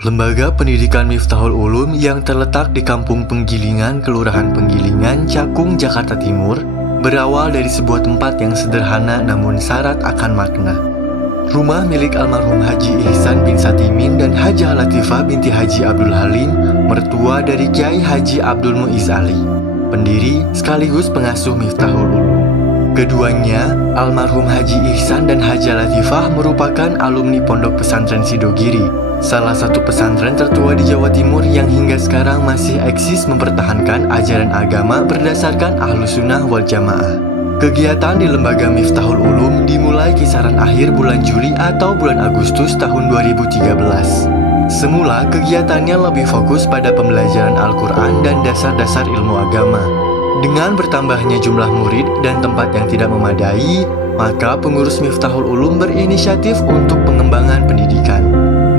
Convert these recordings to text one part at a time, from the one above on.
Lembaga Pendidikan Miftahul Ulum yang terletak di Kampung Penggilingan, Kelurahan Penggilingan, Cakung, Jakarta Timur, berawal dari sebuah tempat yang sederhana namun syarat akan makna. Rumah milik almarhum Haji Ihsan bin Satimin dan Hajah Latifah binti Haji Abdul Halim, mertua dari Kiai Haji Abdul Muiz Ali, pendiri sekaligus pengasuh Miftahul Ulum. Keduanya, almarhum Haji Ihsan dan Hajah Latifah merupakan alumni Pondok Pesantren Sidogiri, salah satu pesantren tertua di Jawa Timur yang hingga sekarang masih eksis mempertahankan ajaran agama berdasarkan Ahlus Sunnah wal Jamaah. Kegiatan di Lembaga Miftahul Ulum dimulai kisaran akhir bulan Juli atau bulan Agustus tahun 2013. Semula kegiatannya lebih fokus pada pembelajaran Al-Quran dan dasar-dasar ilmu agama. Dengan bertambahnya jumlah murid dan tempat yang tidak memadai, maka pengurus Miftahul Ulum berinisiatif untuk pengembangan pendidikan.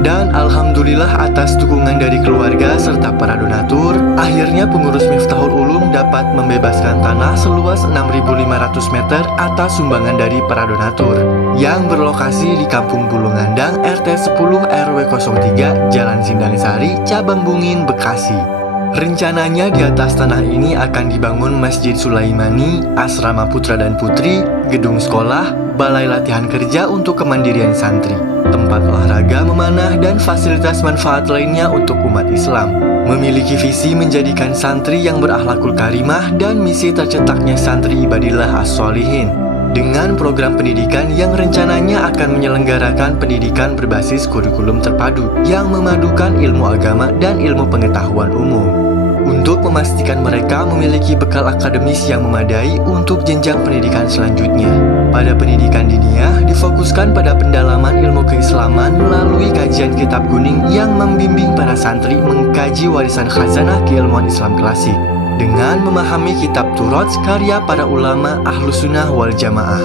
Dan alhamdulillah atas dukungan dari keluarga serta para donatur, akhirnya pengurus Miftahul Ulum dapat membebaskan tanah seluas 6.500 meter atas sumbangan dari para donatur yang berlokasi di Kampung Bulungandang RT 10 RW 03 Jalan Sindang Sari, Cabang Bungin, Bekasi. Rencananya di atas tanah ini akan dibangun Masjid Sulaimani, asrama putra dan putri, gedung sekolah, balai latihan kerja untuk kemandirian santri, tempat olahraga, memanah, dan fasilitas manfaat lainnya untuk umat Islam. Memiliki visi menjadikan santri yang berakhlakul karimah dan misi tercetaknya santri ibadillah as-solihin, dengan program pendidikan yang rencananya akan menyelenggarakan pendidikan berbasis kurikulum terpadu yang memadukan ilmu agama dan ilmu pengetahuan umum, untuk memastikan mereka memiliki bekal akademis yang memadai untuk jenjang pendidikan selanjutnya. Pada pendidikan diniyah difokuskan pada pendalaman ilmu keislaman melalui kajian kitab kuning yang membimbing para santri mengkaji warisan khazanah keilmuan Islam klasik dengan memahami kitab Turat karya para ulama Ahlus Sunnah wal Jamaah,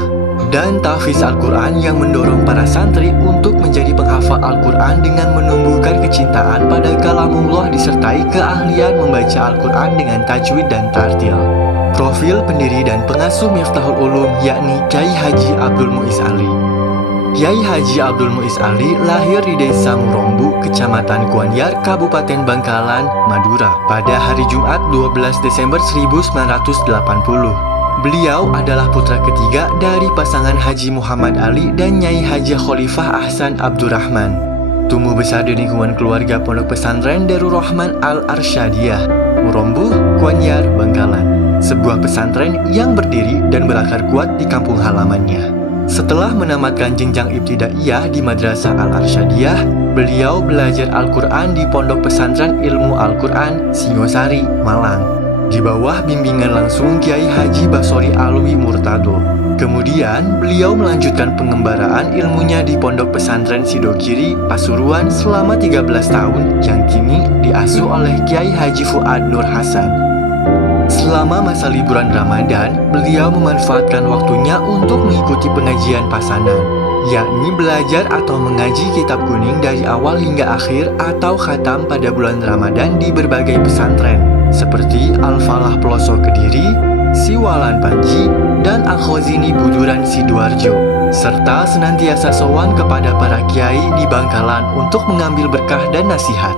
dan tahfiz Al-Quran yang mendorong para santri untuk menjadi penghafal Al-Quran dengan menumbuhkan kecintaan pada kalamullah disertai keahlian membaca Al-Quran dengan tajwid dan tartil. Profil pendiri dan pengasuh Miftahul Ulum yakni Kiai Haji Abdul Muiz Ali. Kiai Haji Abdul Muiz Ali lahir di Desa Murombu, Kecamatan Kuanyar, Kabupaten Bangkalan, Madura pada hari Jumat 12 Desember 1980. Beliau adalah putra ketiga dari pasangan Haji Muhammad Ali dan Nyai Haji Khalifah Ahsan Abdurrahman. Tumbuh besar di lingkungan keluarga Pondok Pesantren Darul Rahman Al-Arsyadiyah, Murombu, Kuanyar, Bangkalan, sebuah pesantren yang berdiri dan berakar kuat di kampung halamannya. Setelah menamatkan jenjang ibtidaiyah di Madrasah Al-Arsyadiyah, beliau belajar Al-Quran di Pondok Pesantren Ilmu Al-Quran Singosari, Malang, di bawah bimbingan langsung Kiai Haji Basori Alwi Murtado. Kemudian, beliau melanjutkan pengembaraan ilmunya di Pondok Pesantren Sidogiri, Pasuruan selama 13 tahun yang kini diasuh oleh Kiai Haji Fuad Nur Hasan. Selama masa liburan Ramadan, beliau memanfaatkan waktunya untuk mengikuti pengajian pasanan, yakni belajar atau mengaji kitab kuning dari awal hingga akhir atau khatam pada bulan Ramadan di berbagai pesantren, seperti Al-Falah Pelosok Kediri, Siwalan Panji, dan Al-Khazini Buduran Sidoarjo, serta senantiasa sowan kepada para kiai di Bangkalan untuk mengambil berkah dan nasihat.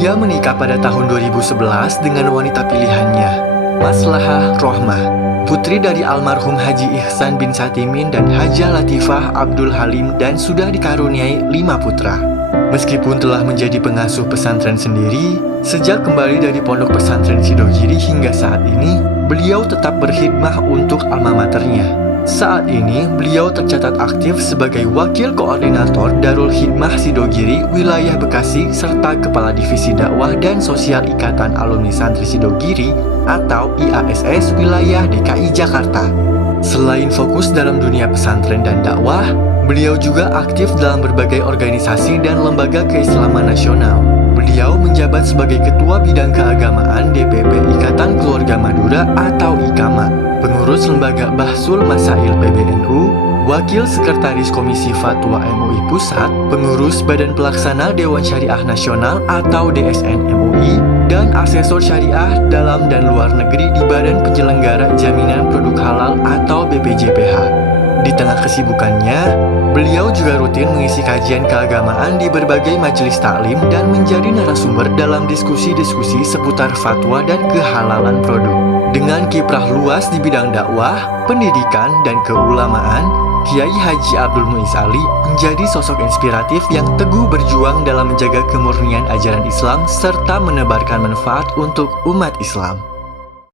Ia menikah pada tahun 2011 dengan wanita pilihannya, Maslahah Rohmah, putri dari almarhum Haji Ihsan bin Satimin dan Hajah Latifah Abdul Halim, dan sudah dikaruniai 5 putra. Meskipun telah menjadi pengasuh pesantren sendiri, sejak kembali dari Pondok Pesantren Sidogiri hingga saat ini, beliau tetap berkhidmah untuk alma maternya. Saat ini, beliau tercatat aktif sebagai Wakil Koordinator Darul Hidmah Sidogiri Wilayah Bekasi serta Kepala Divisi Dakwah dan Sosial Ikatan Alumni Santri Sidogiri atau IASS Wilayah DKI Jakarta. Selain fokus dalam dunia pesantren dan dakwah, beliau juga aktif dalam berbagai organisasi dan lembaga keislaman nasional. Beliau menjabat sebagai Ketua Bidang Keagamaan DPP Ikatan Keluarga Madura atau IKAMA, pengurus Lembaga Bahsul Masail PBNU, Wakil Sekretaris Komisi Fatwa MUI Pusat, pengurus Badan Pelaksana Dewan Syariah Nasional atau DSN MUI, dan asesor syariah dalam dan luar negeri di Badan Penyelenggara Jaminan Produk Halal atau BPJPH. Di tengah kesibukannya, beliau juga rutin mengisi kajian keagamaan di berbagai majelis taklim dan menjadi narasumber dalam diskusi-diskusi seputar fatwa dan kehalalan produk. Dengan kiprah luas di bidang dakwah, pendidikan, dan keulamaan, Kiai Haji Abdul Muiz Ali menjadi sosok inspiratif yang teguh berjuang dalam menjaga kemurnian ajaran Islam serta menebarkan manfaat untuk umat Islam.